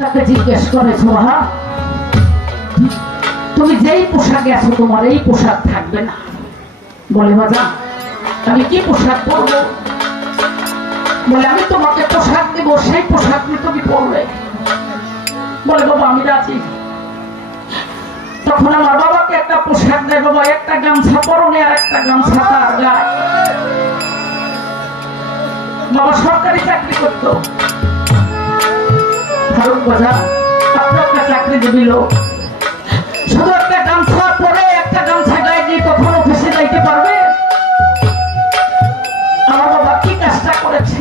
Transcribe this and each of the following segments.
তাকে জিজ্ঞেস করেছো হা তুমি যেই পোশাকে আছো তোমার এই পোশাক থাকবে না। বলে বাজান আমি কি পোশাক পরবো? বলে আমি তোমাকে পোশাক দেবো, সেই পোশাক তুমি পরবে। বলে বাবা আমি রাজি। তখন আমার বাবাকে একটা পোশাক দেয়, বাবা একটা গামছা পরনে আর একটা গামছা তার গায়ে। বাবা সরকারি চাকরি করতো। ফারুক বাজার আপনার চাকরি দিল, শুধু একটা গামছা পরে একটা গামছা গায়ে দিয়ে কখন অফিসে যাইতে পারবে? আমার বাবা কি কাজটা করেছে,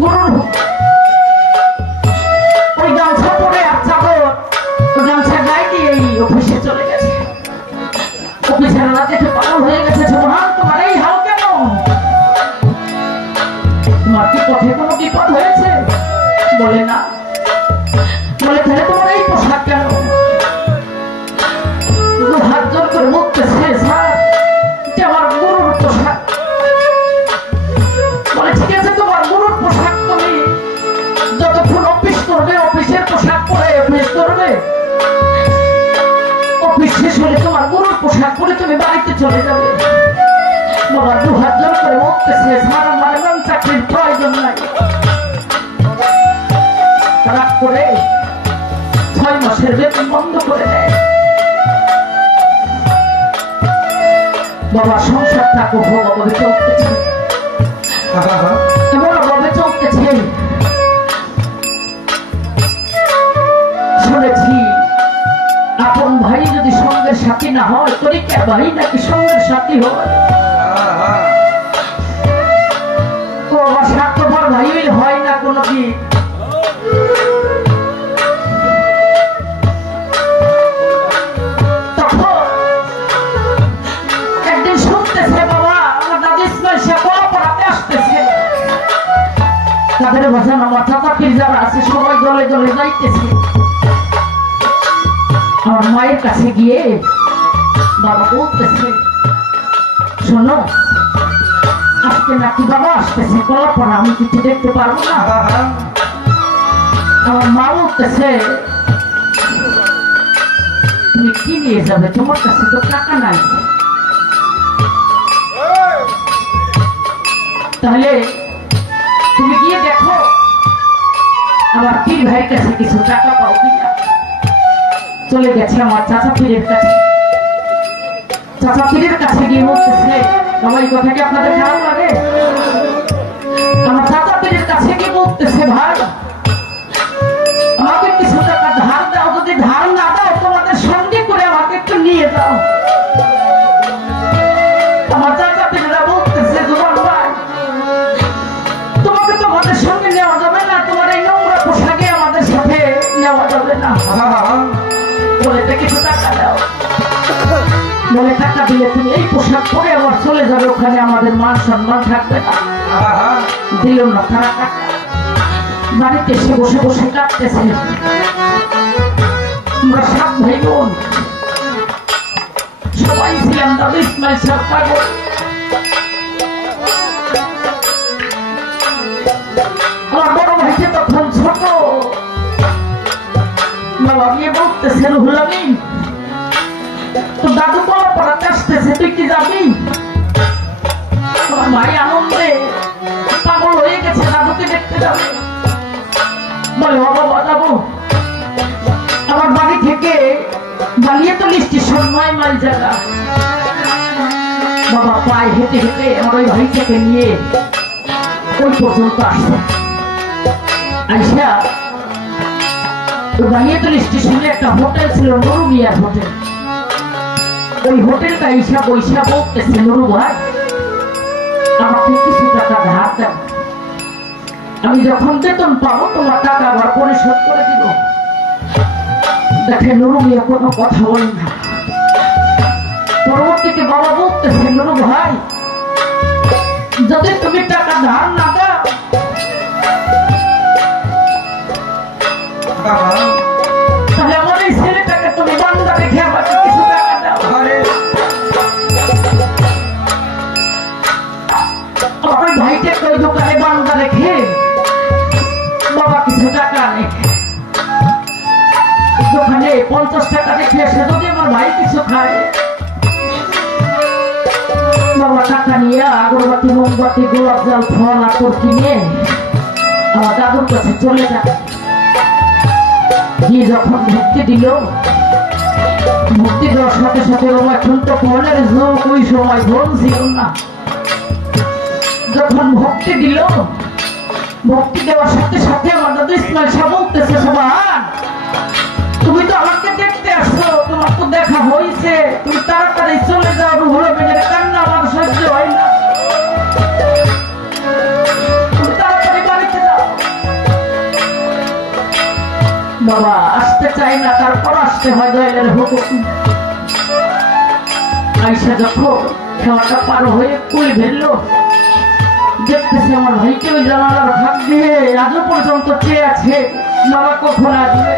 গুরুর ওই গামছা পরে আর চাদর গামছা গায়ে দিয়ে অফিসে চলে গেছে। অফিসাররা দেখে পাগল হয়ে গেছে, মহান তোমার এই হাল কেন? তোমার কি পথে কোনো বিপদ হয়েছে? বলে না। বলে তাহলে তোমার এই পোশাক কেন? হাত জোর করে বলতেছে স্যার এটা আমার গুরুর পোশাক। বলে ঠিক আছে তোমার গুরুর পোশাক, তুমি যতক্ষণ অফিস করবে অফিসের পোশাক পরে অফিস করবে, অফিস শেষ হলে তোমার গুরুর পোশাক পরে তুমি বাড়িতে চলে যাবে। বাবা দু হাত জোর করে বলতেছে স্যার আমার এমন চাকরির প্রয়োজন নাই। রাগ করে 6 মাসের বেতন বন্ধ করে দেয়। বাবা সংসারটা ভাবে চলতেছে, এমন ভাবে চলতেছে। শুনেছি আপন ভাই যদি সঙ্গের সাথী না হয়, তরিকা ভাই নাকি সঙ্গের সাথী হয়। তো আমার স্বার্থপর ভাই হয় না কোনদিন। তাদের ভাষানো মাথা পাখির যারা আছে সবাই জলে জলে যাইতেছে। আমার মায়ের কাছে গিয়ে বাবা বলতেছে শোনো আজকে নাকি বাবা আসতেছে কলাপনা, আমি কিছু দেখতে পারবো না। আমার মা বলতেছে তুমি কি নিয়ে যাবে, তোমার কাছে তো টাকা নাই। তাহলে তুমি গিয়ে দেখো আমার পীর ভাইয়ের কাছে কিছু টাকা পাও কিনা। চলে গেছে আমার চাচা পীরের কাছে। চাচা পীরের কাছে গিয়ে বলতেছে বাবা এই কথা কি আপনাদের খারাপ লাগে? আমার চাচা পীরের কাছে গিয়ে বলতেছে ভাই আমাকে কিছু টাকা ধার দাও, যদি ধার না দাও তোমাদের সঙ্গে করে আমাকে একটু নিয়ে যাও। আমার চাচা পীরেরা বলতেছে জোবান ভাই তোমাকে তো আমাদের সঙ্গে নেওয়া যাবে না, তোমার এই নোংরা পোশাকে আমাদের সাথে নেওয়া যাবে না। বলে কিছু টাকা দাও। বলে টাকা দিলে তুমি এই পোশাক পরে আবার চলে যাবে, ওখানে আমাদের মান সম্মান থাকবে না। দিল না তারা টাকা। বাড়িতে এসে বসে বসে কাটতেছে। আমরা 7 ভাই বোন সবাই ছিলাম দাদু ইসমাইল সাহেব পাগল। আমার বড় ভাইকে তখন ছোট। বাবা গিয়ে বলতেছে রুহুল আমিন তো দাদু কলা পড়াতে আসতেছে, তুই কি যাবি? আমার ভাই আনন্দে পাগল হয়ে গেছে, দাদুকে দেখতে যাবে। বলে বাবা যাবো। আমার বাড়ি থেকে বালিয়াতলী স্টেশন 9 মাইল জায়গা। বাবা পায়ে হেঁটে হেঁটে আমার ওই ভাইটাকে নিয়ে ওই পর্যন্ত আসছে। আইসা বালিয়াতলী স্টেশনে একটা হোটেল ছিল, নুরু মিয়ার হোটেল। ওই হোটেলটা আইসা বৈশা বলতেছে নুরু ভাই আমাকে কিছু টাকা ধার দেন, আমি যখন বেতন পাবো তোমার টাকা আবার পরিশোধ করে দিব। দেখে নুরু মিয়া কোনো কথা বলে না। পরবর্তীতে বাবা বলতেছে নুরু ভাই যদি তুমি টাকা ধার না দাও তাহলে আমার এই ছেলেটাকে তুমি বান্দা রেখে আমাকে কিছু টাকা দাও। আমার ভাইকে ওই দোকানে বান্দা রেখে বাবা কিছু টাকা আনে। দোকানে 50 টাকা রেখে এসে যদি আমার ভাই কিছু খায়, বাবা টাকা নিয়ে আগরবাতি মোমবাতি গোলাপ জল ফল আতর কিনে আমার দাদুর কাছে চলে যায়। গিয়ে যখন ভক্তি দিল, ভক্তি দেওয়ার সাথে সাথে এখন তো ফলের যোগ ওই সময় ভোল ছিল না। যখন ভক্তি দিল, ভক্তি দেওয়ার সাথে সাথে আমার দাদু ইসমাইল শাহ বলতেছে, সোহান তুমি তো আমাকে দেখতে আসছো, তোমার তো দেখা হয়েছে, তুমি তাড়াতাড়ি চলে যাও, রুহুল আমিনের কান্না আমার সহ্য হয় না, তুমি তাড়াতাড়ি বাড়িতে যাও। বাবা আসতে চাই না, তারপর আসতে হয়, দয়ালের হুকুম। আইসা যখন খেলাটা পার হয়ে কুল ভেললো, দেখতেছে আমার ভাইকে ওই জানালার ভাগ দিয়ে আজও পর্যন্ত চেয়ে আছে, বাবা কখন আসবে।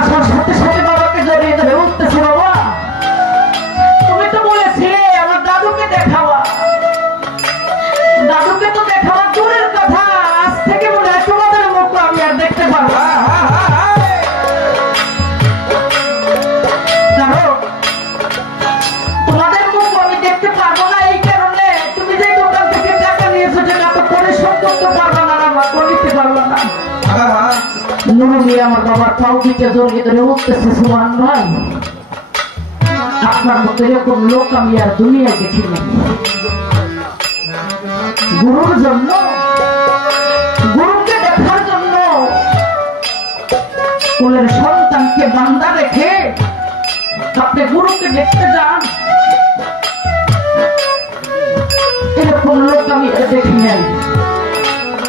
আসার সাথে সাথে বাবাকে জড়িয়ে ধরে উঠতেছে, বাবা তুমি তো বলেছিলে আমার দাদুকে দেখাবা, দাদুকে তো দেখাবা দূরের কথা, আজ থেকে মনে হয় তোমাদের মুখ আমি আর দেখতে পারবো না। তোমাদের মুখ আমি দেখতে পারবো না, এই কারণে তুমি যে দোকান থেকে টাকা নিয়েছো টাকা তো পরিশোধ করতে পারবো না, আমার নিতে পারবো না। নুরুমি আমার বাবার পাও দিকে জড়িয়ে ধরে উঠতেছে, সুবহান ভাই আপনার মতো এরকম লোক আমি আর দুনিয়ায় দেখিনি। গুরুর জন্য, গুরুকে দেখার জন্য কোলের সন্তানকে বান্দা রেখে আপনি গুরুকে দেখতে যান, এরকম লোক আমি দেখি নাই।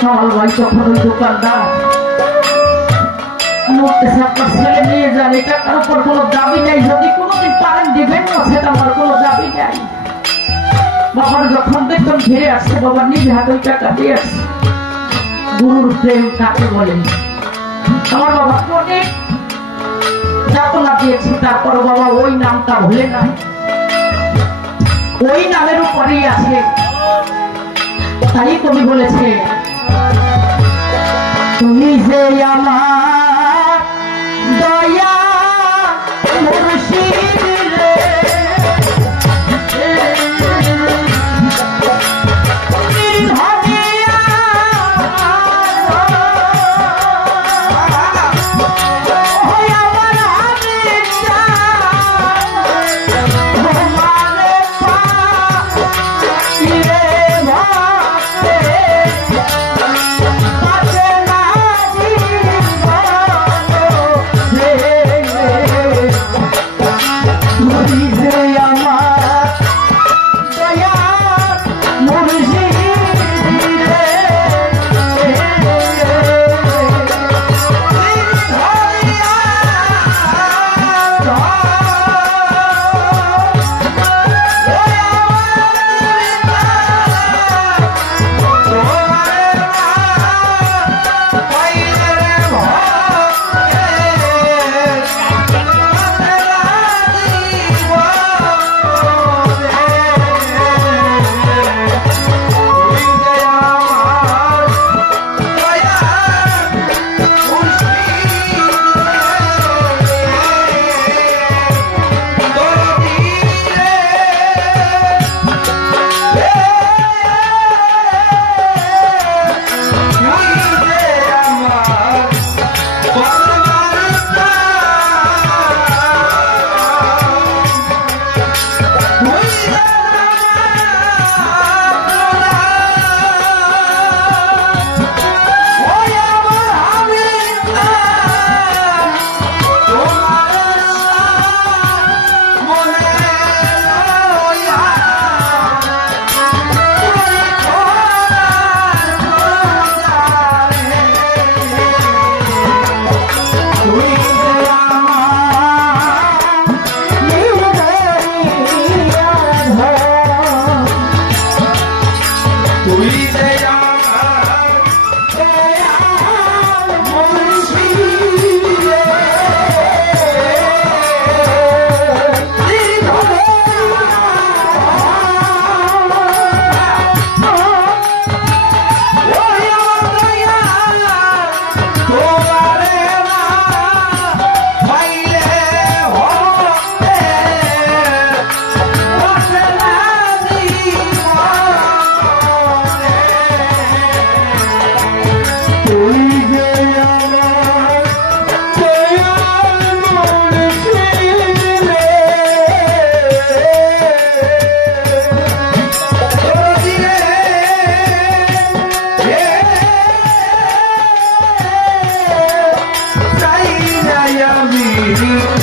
আমার ভাই তখন ওই দোকানদার আপনার ছেলে নিয়ে যান, এটা কারো উপর কোনো দাবি নেই, যদি কোনোদিন পারেন দিবেন না, সেটা আমার কোনো দাবি নেই। বাবার যখন দেখলাম ফিরে আসছে, বাবার নিজে হাতে ওই টাকা দিয়ে আসছে। গুরুর প্রেম কাকে বলেন? আমার বাবা অনেক যাতনা দিয়েছি, তারপর বাবা ওই নামটা ভুলে না, ওই নামের উপরেই আছে। তাই কবি বলেছে, তুমি যে আমার দয়া মুর্শিদ রে, Baby